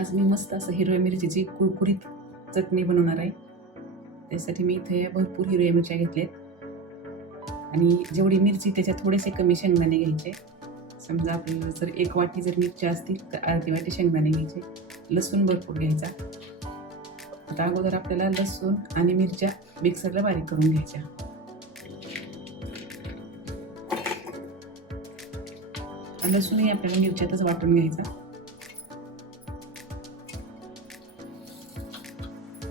आज मी मस्त असं हिरव्या मिरचीची कुरकुरीत चटणी बनवणार आहे त्यासाठी मी इथे भरपूर हिरव्या मिरच्या घेतल्यात. आणि जेवढी मिरची त्याच्यात थोडेसे कमी शेंगदाणे घ्यायचे. समजा आपल्याला जर एक वाटी जर मिरच्या असतील तर अर्धी वाटी शेंगदाणे घ्यायचे. लसूण भरपूर घ्यायचा. आता अगोदर आपल्याला लसूण आणि मिरच्या मिक्सरला बारीक करून घ्यायच्या. लसूणही आपल्याला मिरच्यातच वाटून घ्यायचा.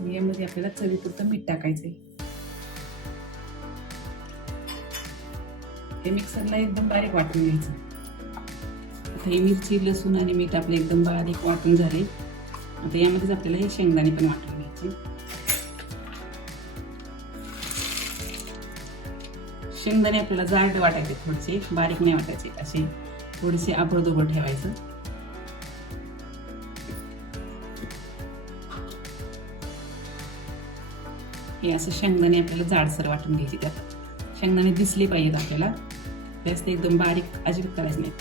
आणि यामध्ये आपल्याला चवीपुरतं मीठ टाकायचंय. हे मिक्सरला एकदम बारीक वाटून घ्यायचं. आता ही मिरची लसूण आणि मीठ आपले एकदम बारीक वाटून झाले आता यामध्येच आपल्याला हे शेंगदाणे पण वाटून घ्यायचे. शेंगदाणे आपल्याला जाड वाटायचे थोडेसे बारीक नाही वाटायचे असे थोडेसे आबडधोबड ठेवायचं. हे असं शेंगदाणे आपल्याला जाडसर वाटून घ्यायचे त्यात. शेंगदाणे दिसले पाहिजेत आपल्याला. जास्त एकदम बारीक अजिबात करायचं नाही.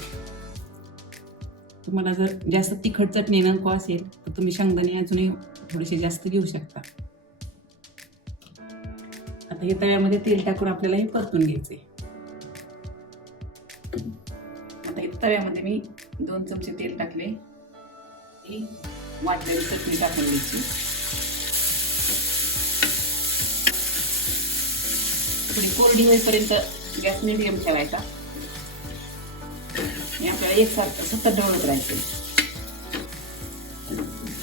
तुम्हाला जर जास्त तिखट चटणी नको असेल तर तुम्ही शेंगदाणे अजूनही थोडेसे जास्त घेऊ शकता. आता हे तव्यामध्ये तेल टाकून आपल्याला हे परतून घ्यायचे आता हे तव्यामध्ये मी दोन चमचे तेल टाकले. ही वाटलेली चटणी टाकून घ्यायची. थोडी कोरडी होईपर्यंत गॅस मिडियम ठेवायचा. आणि आपल्याला एकसारखं सतत ढवळत राहायचं.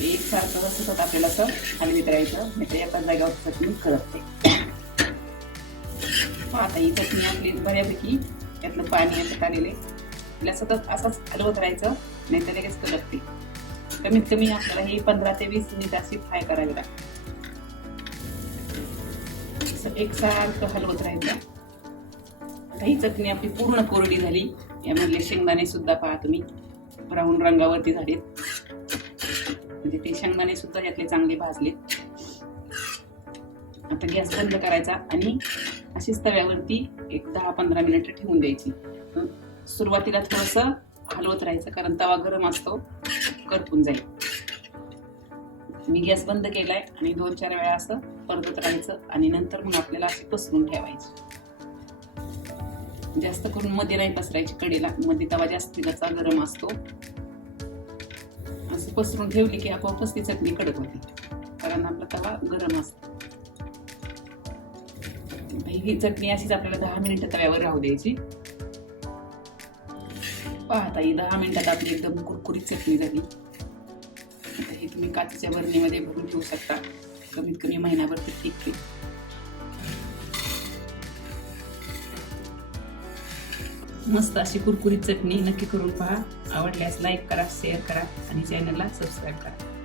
एकसारखं सतत आपल्याला असं हलवीत राहायचं. नाही तर एका जागेवर चटणी करपते. आता ही चटणी आपली बऱ्यापैकी त्यातलं पाणी आता काढलेले. तिला सतत असंच हलवत राहायचं नाही तर लगेच करपते. कमीत कमी आपल्याला हे पंधरा ते वीस मिनिट अशी फ्राय करावी लागते. असं एकसारखं हलवत राहायचं. आता ही चटणी आपली पूर्ण कोरडी झाली. यामधले शेंगदाणे सुद्धा पहा तुम्ही. ब्राऊन रंगावरती झालेत. म्हणजे ते शेंगदाणे सुद्धा यातले चांगले भाजले आता गॅस बंद करायचा आणि अशीच तव्यावरती एक दहा पंधरा मिनिटं ठेवून द्यायची. सुरुवातीला थोडस हलवत राहायचं कारण तवा गरम असतो. करपून जाईल. मी गॅस बंद केलाय आणि दोन चार वेळा असं परतत राहायचं आणि नंतर मग आपल्याला अशी पसरून ठेवायची. जास्त करून मध्ये नाही पसरायची कडेला. मध्ये तवा जास्त त्याचा गरम असतो. असं पसरून ठेवली की आपोआपच ती चटणी कडक होती. कारण आपला तवा गरम असतो. ही चटणी अशीच आपल्याला दहा मिनिटं तव्यावर राहू द्यायची. पाहता ही दहा मिनिटात आपली एकदम कुरकुरीत चटणी झाली. तर हे तुम्ही काचेच्या बरणीमध्ये भरून ठेवू शकता. कमीत कमी महिनाभर ते टिकते मस्त अशी कुरकुरीत चटणी नक्की करून पहा. आवडल्यास लाईक करा शेअर करा आणि चॅनलला सबस्क्राईब करा.